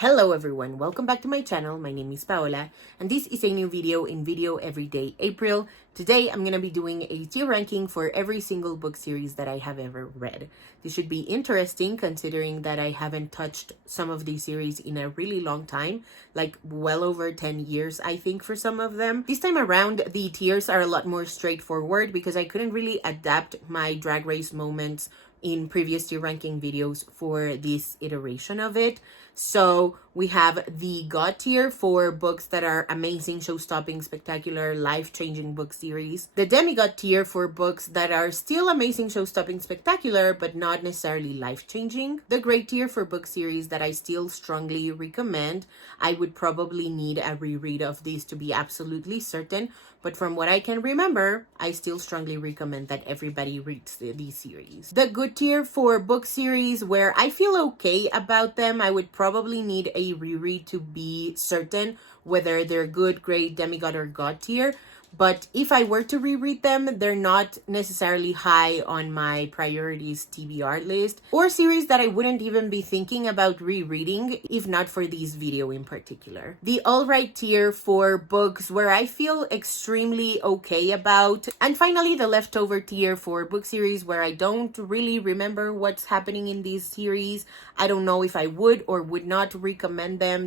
Hello everyone, welcome back to my channel. My name is Paola and this is a new video in Video Everyday April. Today I'm going to be doing a tier ranking for every single book series that I have ever read. This should be interesting considering that I haven't touched some of these series in a really long time, like well over 10 years I think for some of them. This time around the tiers are a lot more straightforward because I couldn't really adapt my Drag Race moments in previous tier ranking videos for this iteration of it. So we have the God tier for books that are amazing, show-stopping, spectacular, life-changing book series. The Demigod tier for books that are still amazing, show-stopping, spectacular, but not necessarily life-changing. The Great tier for book series that I still strongly recommend. I would probably need a reread of these to be absolutely certain, but from what I can remember, I still strongly recommend that everybody reads these series. The Good tier for book series where I feel okay about them. I would probably need a reread to be certain whether they're good, great, demigod, or God tier. But if I were to reread them, they're not necessarily high on my priorities TBR list, or series that I wouldn't even be thinking about rereading if not for this video in particular. The Alright tier for books where I feel extremely okay about. And finally, the Leftover tier for book series where I don't really remember what's happening in these series. I don't know if I would or would not recommend them.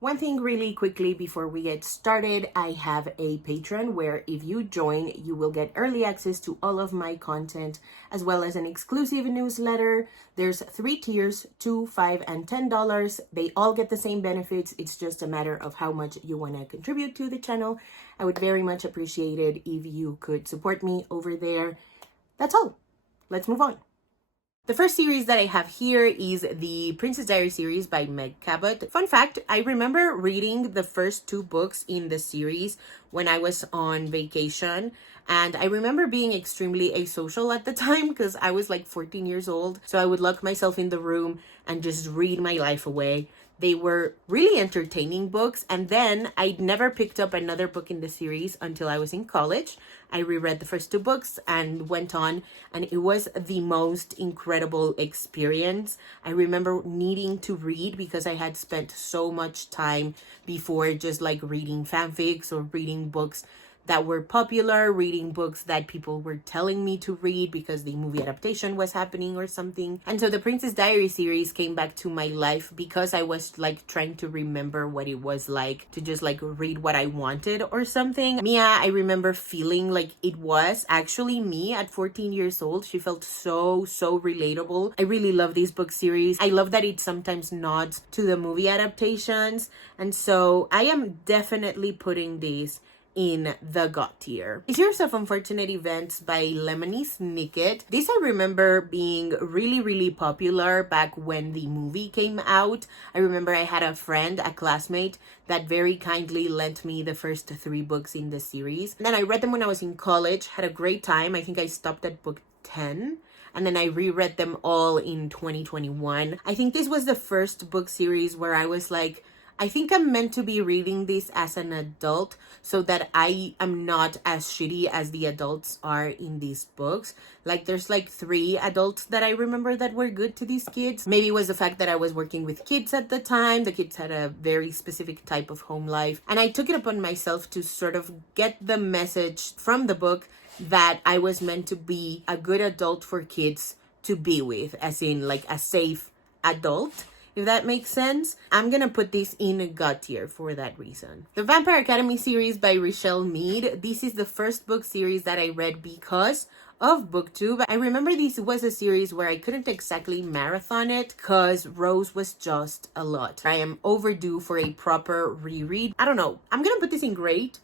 One thing really quickly before we get started, I have a Patreon where if you join, you will get early access to all of my content, as well as an exclusive newsletter. There's 3 tiers, $2, $5, and $10. They all get the same benefits. It's just a matter of how much you want to contribute to the channel. I would very much appreciate it if you could support me over there. That's all. Let's move on. The first series that I have here is the Princess Diary series by Meg Cabot. Fun fact, I remember reading the first 2 books in the series when I was on vacation. And I remember being extremely asocial at the time because I was like 14 years old. So I would lock myself in the room and just read my life away. They were really entertaining books. And then I never picked up another book in the series until I was in college. I reread the first 2 books and went on, and it was the most incredible experience. I remember needing to read because I had spent so much time before just like reading fanfics or reading books that were popular, reading books that people were telling me to read because the movie adaptation was happening or something. And so the Princess Diary series came back to my life because I was like trying to remember what it was like to just like read what I wanted or something. Mia, I remember feeling like it was actually me at 14 years old. She felt so relatable. I really love this book series. I love that it sometimes nods to the movie adaptations. And so I am definitely putting this in the God tier. A Series of Unfortunate Events by Lemony Snicket. This I remember being really popular back when the movie came out. I remember I had a friend, a classmate, that very kindly lent me the first 3 books in the series. And then I read them when I was in college, had a great time. I think I stopped at book 10. And then I reread them all in 2021. I think this was the first book series where I was like, I think I'm meant to be reading this as an adult so that I am not as shitty as the adults are in these books. Like there's like 3 adults that I remember that were good to these kids. Maybe it was the fact that I was working with kids at the time. The kids had a very specific type of home life. And I took it upon myself to sort of get the message from the book that I was meant to be a good adult for kids to be with, as in like a safe adult. If that makes sense. I'm gonna put this in a God tier for that reason. The Vampire Academy series by Richelle Mead. This is the first book series that I read because of BookTube. I remember this was a series where I couldn't exactly marathon it because Rose was just a lot. I am overdue for a proper reread. I don't know. I'm gonna put this in great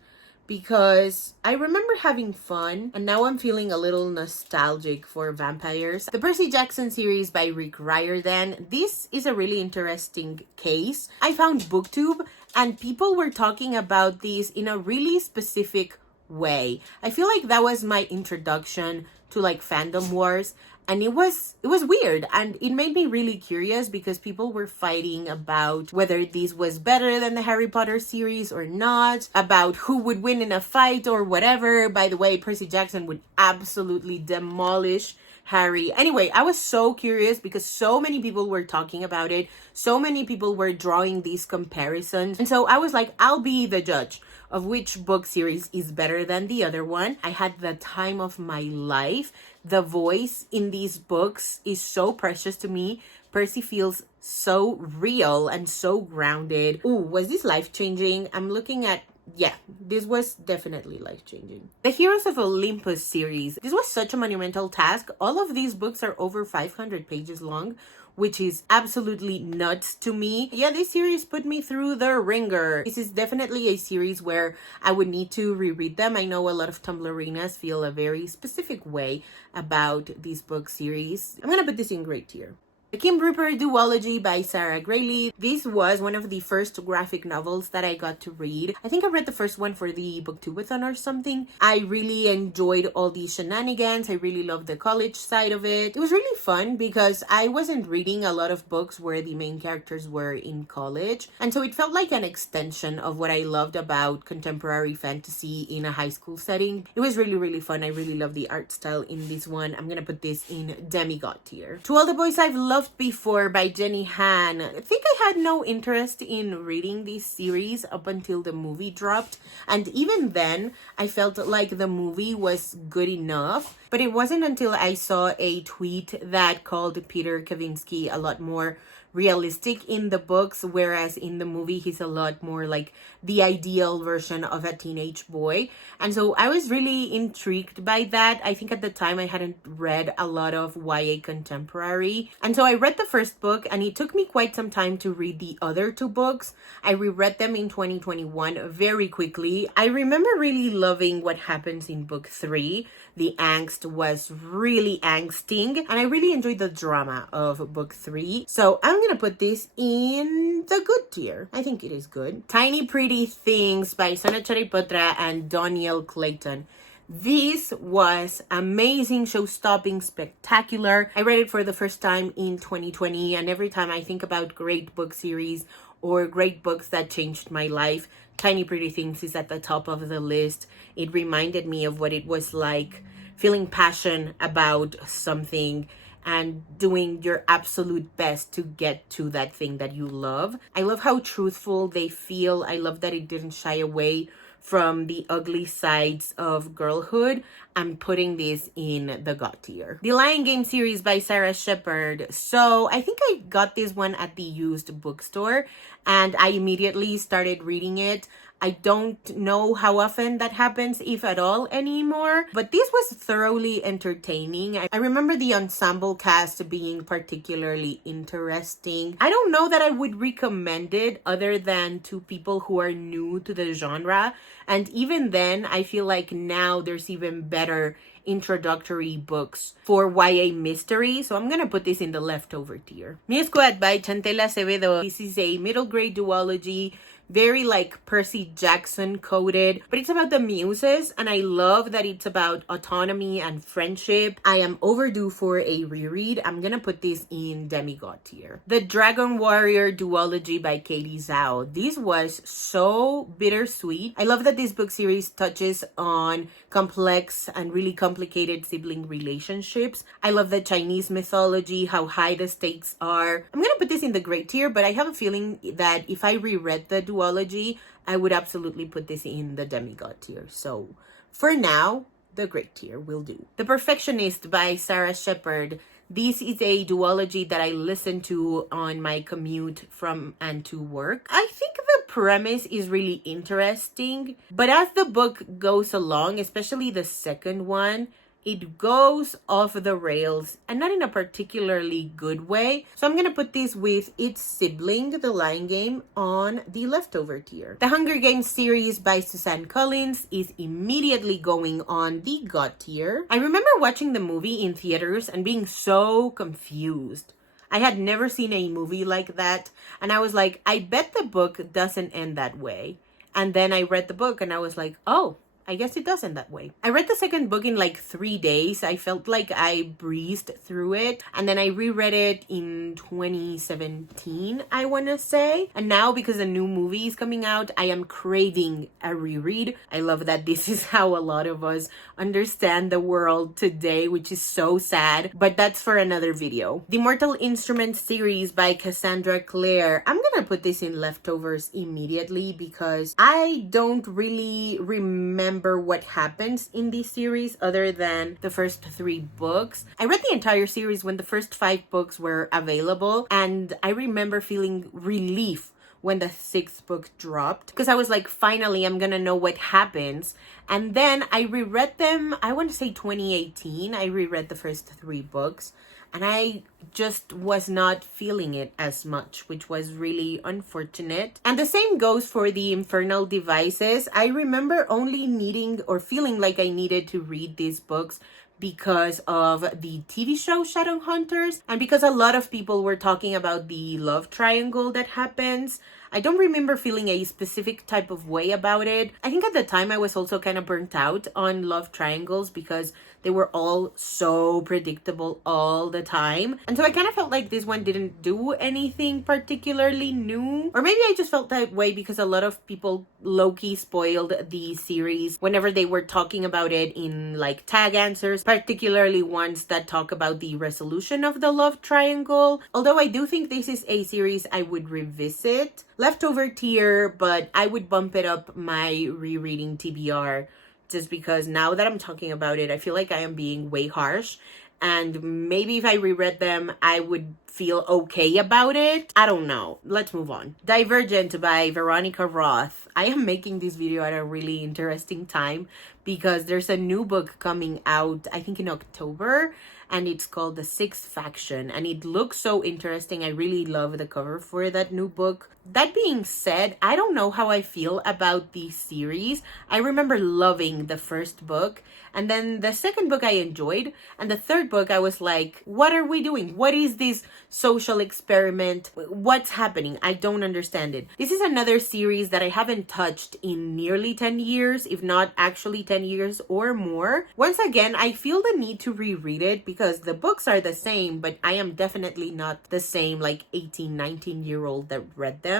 because I remember having fun and now I'm feeling a little nostalgic for vampires. The Percy Jackson series by Rick Riordan. This is a really interesting case. I found BookTube and people were talking about these in a really specific way. I feel like that was my introduction to like fandom wars. And it was weird and it made me really curious because people were fighting about whether this was better than the Harry Potter series or not, about who would win in a fight or whatever. By the way, Percy Jackson would absolutely demolish Harry. Anyway, I was so curious because so many people were talking about it. So many people were drawing these comparisons. And so I was like, I'll be the judge of which book series is better than the other one. I had the time of my life. The voice in these books is so precious to me. Percy feels so real and so grounded. Ooh, was this life-changing? I'm looking at, yeah, this was definitely life-changing. The Heroes of Olympus series. This was such a monumental task. All of these books are over 500 pages long, which is absolutely nuts to me. Yeah, this series put me through the ringer. This is definitely a series where I would need to reread them. I know a lot of Tumblrinas feel a very specific way about these book series. I'm gonna put this in great tier. The Kim Ripper Duology by Sarah Grayley. This was one of the first graphic novels that I got to read. I think I read the first one for the Booktubeathon or something. I really enjoyed all these shenanigans. I really loved the college side of it. It was really fun because I wasn't reading a lot of books where the main characters were in college. And so it felt like an extension of what I loved about contemporary fantasy in a high school setting. It was really, really fun. I really love the art style in this one. I'm gonna put this in demigod tier. To All the Boys I've Loved Before by Jenny Han. I think I had no interest in reading this series up until the movie dropped, and even then I felt like the movie was good enough, but it wasn't until I saw a tweet that called Peter Kavinsky a lot more realistic in the books, whereas in the movie he's a lot more like the ideal version of a teenage boy. And so I was really intrigued by that. I think at the time I hadn't read a lot of YA contemporary, and so I read the first book, and it took me quite some time to read the other two books. I reread them in 2021 very quickly. I remember really loving what happens in book 3. The angst was really angsting, and I really enjoyed the drama of book 3. So I'm gonna put this in the good tier. I think it is good. Tiny Pretty Things by Sana Charipatra and Doniel Clayton. This was amazing, show-stopping, spectacular. I read it for the first time in 2020, and every time I think about great book series or great books that changed my life, Tiny Pretty Things is at the top of the list. It reminded me of what it was like feeling passion about something and doing your absolute best to get to that thing that you love. I love how truthful they feel. I love that it didn't shy away from the ugly sides of girlhood. I'm putting this in the God tier. The Lion Game series by Sarah Shepard. So I think I got this one at the used bookstore and I immediately started reading it. I don't know how often that happens, if at all, anymore. But this was thoroughly entertaining. I remember the ensemble cast being particularly interesting. I don't know that I would recommend it other than to people who are new to the genre. And even then, I feel like now there's even better introductory books for YA mystery. So I'm gonna put this in the leftover tier. Mi Squad by Chantela Acevedo. This is a middle grade duology, very like Percy Jackson coded, but it's about the muses, and I love that it's about autonomy and friendship. I am overdue for a reread. I'm gonna put this in demigod tier. The Dragon Warrior duology by Katie Zhao. This was so bittersweet. I love that this book series touches on complex and really complicated sibling relationships. I love the Chinese mythology, how high the stakes are. I'm gonna put this in the great tier, but I have a feeling that if I reread the duology, I would absolutely put this in the demigod tier. So for now, the great tier will do. The Perfectionist by Sarah Shepard. This is a duology that I listened to on my commute from and to work. I think the premise is really interesting, but as the book goes along, especially the second one, it goes off the rails, and not in a particularly good way. So I'm gonna put this with its sibling, The Lion Game, on the leftover tier. The Hunger Games series by Suzanne Collins is immediately going on the God tier. I remember watching the movie in theaters and being so confused. I had never seen a movie like that, and I was like, I bet the book doesn't end that way. And then I read the book and I was like, oh, I guess it doesn't that way. I read the second book in like 3 days. I felt like I breezed through it. And then I reread it in 2017, I want to say. And now, because a new movie is coming out, I am craving a reread. I love that this is how a lot of us understand the world today, which is so sad. But that's for another video. The Mortal Instruments series by Cassandra Clare. I'm gonna put this in leftovers immediately because I don't really remember what happens in this series other than the first 3 books. I read the entire series when the first 5 books were available, and I remember feeling relief when the 6th book dropped because I was like, finally, I'm gonna know what happens. And then I reread them, I want to say 2018. I reread the first 3 books, and I just was not feeling it as much, which was really unfortunate. And the same goes for the Infernal Devices. I remember only needing or feeling like I needed to read these books because of the TV show Shadowhunters, and because a lot of people were talking about the love triangle that happens. I don't remember feeling a specific type of way about it. I think at the time I was also kind of burnt out on love triangles because they were all so predictable all the time. And so I kind of felt like this one didn't do anything particularly new. Or maybe I just felt that way because a lot of people low-key spoiled the series whenever they were talking about it in like tag answers, particularly ones that talk about the resolution of the love triangle. Although I do think this is a series I would revisit. Leftover tier, but I would bump it up my rereading TBR just because now that I'm talking about it, I feel like I am being way harsh. And maybe if I reread them, I would feel okay about it. I don't know. Let's move on. Divergent by Veronica Roth. I am making this video at a really interesting time because there's a new book coming out, I think in October, and it's called The Sixth Faction, and it looks so interesting. I really love the cover for that new book. That being said, I don't know how I feel about the series. I remember loving the first book, and then the second book I enjoyed, and the third book I was like, what are we doing? What is this social experiment? What's happening? I don't understand it. This is another series that I haven't touched in nearly 10 years, if not actually 10 years or more. Once again, I feel the need to reread it because the books are the same, but I am definitely not the same like 18, 19-year-old that read them.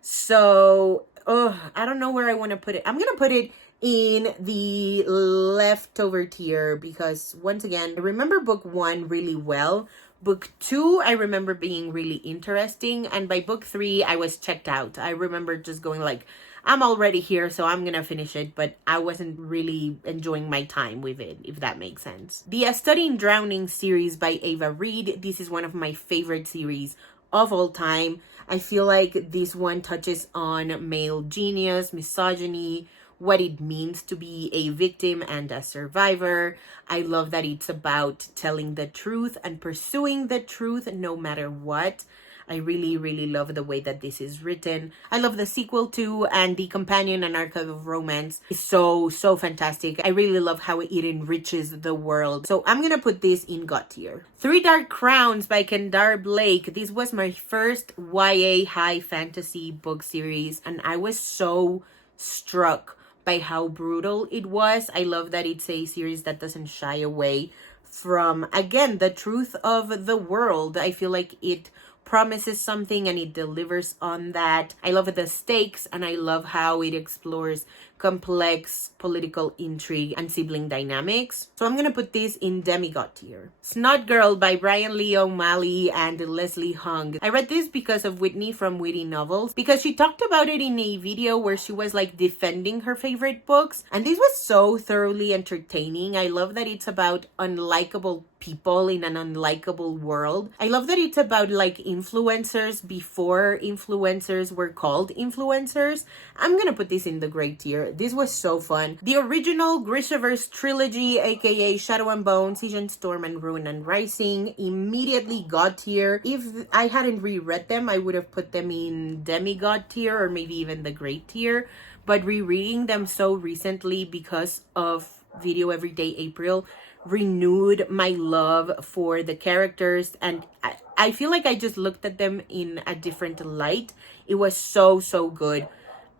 So, I don't know where I want to put it. I'm going to put it in the leftover tier because, once again, I remember book 1 really well. Book 2, I remember being really interesting. And by book 3, I was checked out. I remember just going like, I'm already here, so I'm gonna finish it, but I wasn't really enjoying my time with it, if that makes sense. The A Study in Drowning series by Ava Reid. This is one of my favorite series of all time. I feel like this one touches on male genius, misogyny, what it means to be a victim and a survivor. I love that it's about telling the truth and pursuing the truth no matter what. I really, really love the way that this is written. I love the sequel too, and the companion and archive of romance is so fantastic. I really love how it enriches the world. So I'm gonna put this in God tier. Three Dark Crowns by Kendar Blake. This was my first YA high fantasy book series, and I was so struck by how brutal it was. I love that it's a series that doesn't shy away from, again, the truth of the world. I feel like it promises something and it delivers on that. I love the stakes, and I love how it explores complex political intrigue and sibling dynamics. So I'm gonna put this in demigod tier. Snot Girl by Brian Lee O'Malley and Leslie Hung. I read this because of Whitney from Witty Novels, because she talked about it in a video where she was like defending her favorite books, and this was so thoroughly entertaining. I love that it's about unlikable people in an unlikable world. I love that it's about like influencers before influencers were called influencers. I'm gonna put this in the great tier. This was so fun. The original Grishaverse trilogy, aka Shadow and Bone, Siege and Storm, and Ruin and Rising, immediately God tier. If I hadn't reread them, I would have put them in demigod tier or maybe even the great tier. But rereading them so recently because of Video Everyday April renewed my love for the characters, and I feel like I just looked at them in a different light. It was so good.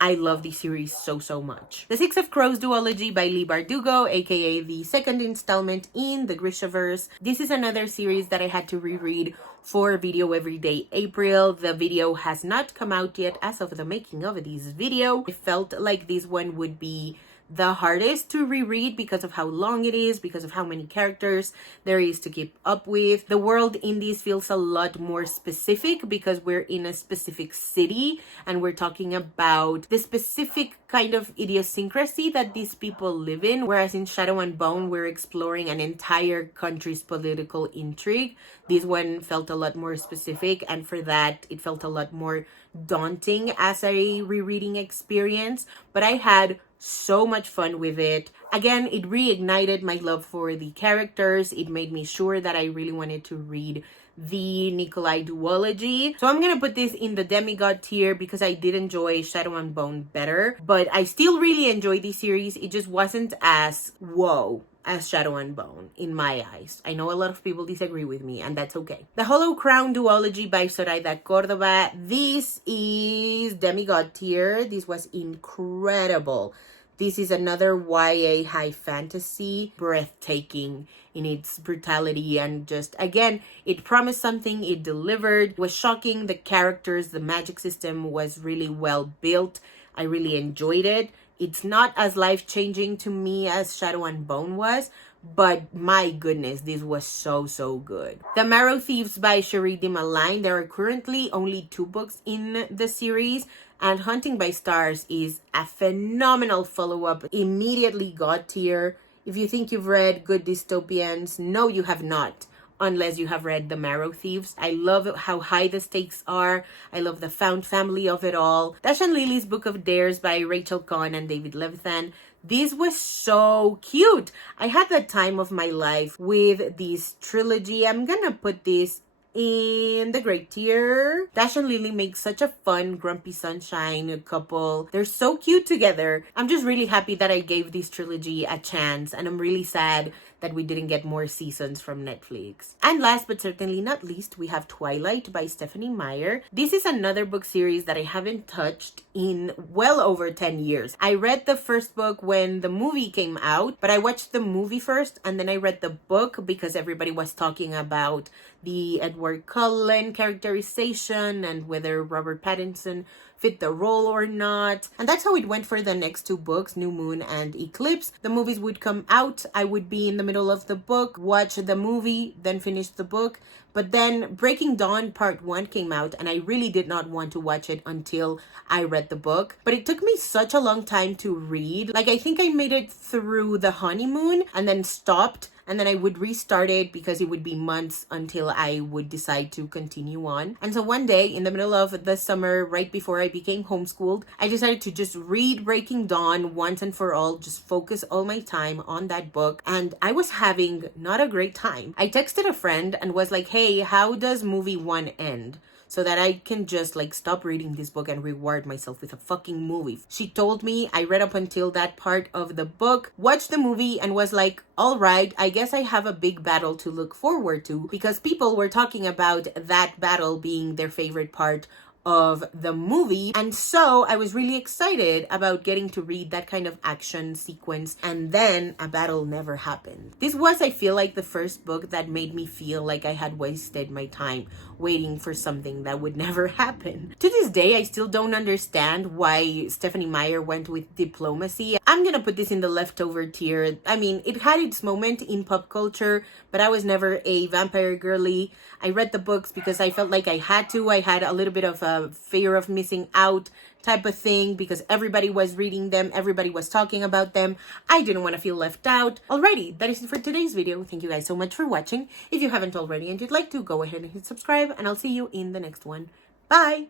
I love this series so much. The Six of Crows duology by Lee Bardugo, aka the second installment in the Grishaverse. This is another series that I had to reread for Video Everyday April. The video has not come out yet as of the making of this video. I felt like this one would be the hardest to reread because of how long it is, because of how many characters there is to keep up with. The world in this feels a lot more specific because we're in a specific city and we're talking about the specific kind of idiosyncrasy that these people live in, whereas in Shadow and Bone we're exploring an entire country's political intrigue. This one felt a lot more specific, and for that it felt a lot more daunting as a rereading experience, but I had so much fun with it. Again, it reignited my love for the characters. It made me sure that I really wanted to read the Nikolai duology. So I'm gonna put this in the demigod tier because I did enjoy Shadow and Bone better, but I still really enjoyed this series. It just wasn't as whoa as Shadow and Bone in my eyes. I know a lot of people disagree with me, and that's okay. The Hollow Crown duology by Zoraida Cordova. This is demigod tier. This was incredible. This is another YA high fantasy, breathtaking in its brutality, and just, again, it promised something, it delivered. It was shocking. The characters, the magic system was really well built. I really enjoyed it. It's not as life-changing to me as Shadow and Bone was, but my goodness, this was so good. The Marrow Thieves by Cherie Dimaline. There are currently only 2 books in the series, and Hunting by Stars is a phenomenal follow-up. Immediately got tier. If you think you've read good dystopians, no, you have not, unless you have read The Marrow Thieves. I love how high the stakes are. I love the found family of it all. Dash and Lily's Book of Dares by Rachel Cohn and David Levithan. This was so cute. I had the time of my life with this trilogy. I'm gonna put this in the great tier. Dash and Lily make such a fun grumpy sunshine couple. They're so cute together. I'm just really happy that I gave this trilogy a chance, and I'm really sad that we didn't get more seasons from Netflix. And last but certainly not least, we have Twilight by Stephanie Meyer. This is another book series that I haven't touched in well over 10 years. I read the first book when the movie came out, but I watched the movie first and then I read the book because everybody was talking about the Edward Cullen characterization and whether Robert Pattinson fit the role or not. And that's how it went for the next 2 books, New Moon and Eclipse. The movies would come out, I would be in the middle of the book, watch the movie, then finish the book. But then Breaking Dawn Part 1 came out and I really did not want to watch it until I read the book. But it took me such a long time to read. Like, I think I made it through the honeymoon and then stopped. And then I would restart it because it would be months until I would decide to continue on. And so one day in the middle of the summer, right before I became homeschooled, I decided to just read Breaking Dawn once and for all, just focus all my time on that book. And I was having not a great time. I texted a friend and was like, hey, how does movie 1 end? So that I can just like stop reading this book and reward myself with a fucking movie. She told me, I read up until that part of the book, watched the movie and was like, all right, I guess I have a big battle to look forward to, because people were talking about that battle being their favorite part of the movie. And so I was really excited about getting to read that kind of action sequence, and then a battle never happened. This was, I feel like, the first book that made me feel like I had wasted my time waiting for something that would never happen. To this day, I still don't understand why Stephanie Meyer went with diplomacy. I'm gonna put this in the leftover tier. I mean, it had its moment in pop culture, but I was never a vampire girly. I read the books because I felt like I had to. I had a little bit of a fear of missing out type of thing because everybody was reading them, everybody was talking about them. I didn't want to feel left out. Alrighty, that is it for today's video. Thank you guys so much for watching. If you haven't already and you'd like to, go ahead and hit subscribe, and I'll see you in the next one. Bye!